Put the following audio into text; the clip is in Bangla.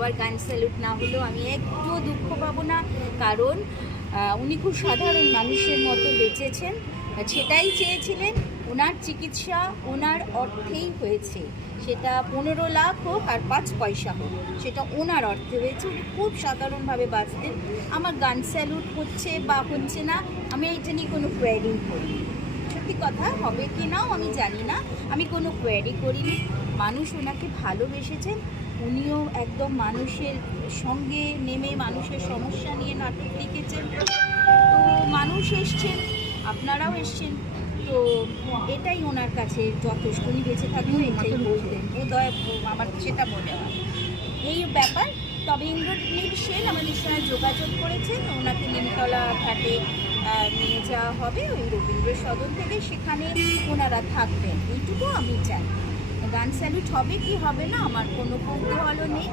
বাবার গান স্যালুট না হলেও আমি একটুও দুঃখ পাবো না, কারণ উনি খুব সাধারণ মানুষের মতো বেঁচেছেন, সেটাই চেয়েছিলেন। ওনার চিকিৎসা ওনার অর্থেই হয়েছে, সেটা 15 লাখ হোক আর 5 পয়সা হোক, সেটা ওনার অর্থে হয়েছে। উনি খুব সাধারণভাবে বাঁচতেন। আমার গান স্যালুট হচ্ছে বা হচ্ছে না, আমি এটা নিয়ে কোনো কোয়ারি করিনি। সত্যি কথা, হবে কি নাও আমি জানি না, আমি কোনো কোয়ারি করিনি। মানুষ ওনাকে ভালোবেসেছেন, উনিও একদম মানুষের সঙ্গে নেমে মানুষের সমস্যা নিয়ে নাটক লিখেছেন। তো মানুষ এসছেন, আপনারাও এসছেন, তো এটাই ওনার কাছে যথেষ্ট। উনি বেঁচে থাকলেও এটাই বলতেন, বোধহয় আমার সেটা মনে হয় এই ব্যাপার। তবে ইন্দ্রনীল সেন আমাদের সঙ্গে যোগাযোগ করেছেন, ওনাকে নিমতলা ঘাটে নিয়ে যাওয়া হবে ওই রবীন্দ্র সদন থেকে, সেখানে ওনারা থাকবেন, এইটুকু আমি চাই। গান স্যালুট হবে কি হবে না আমার কোনো কৌতূহলও নেই।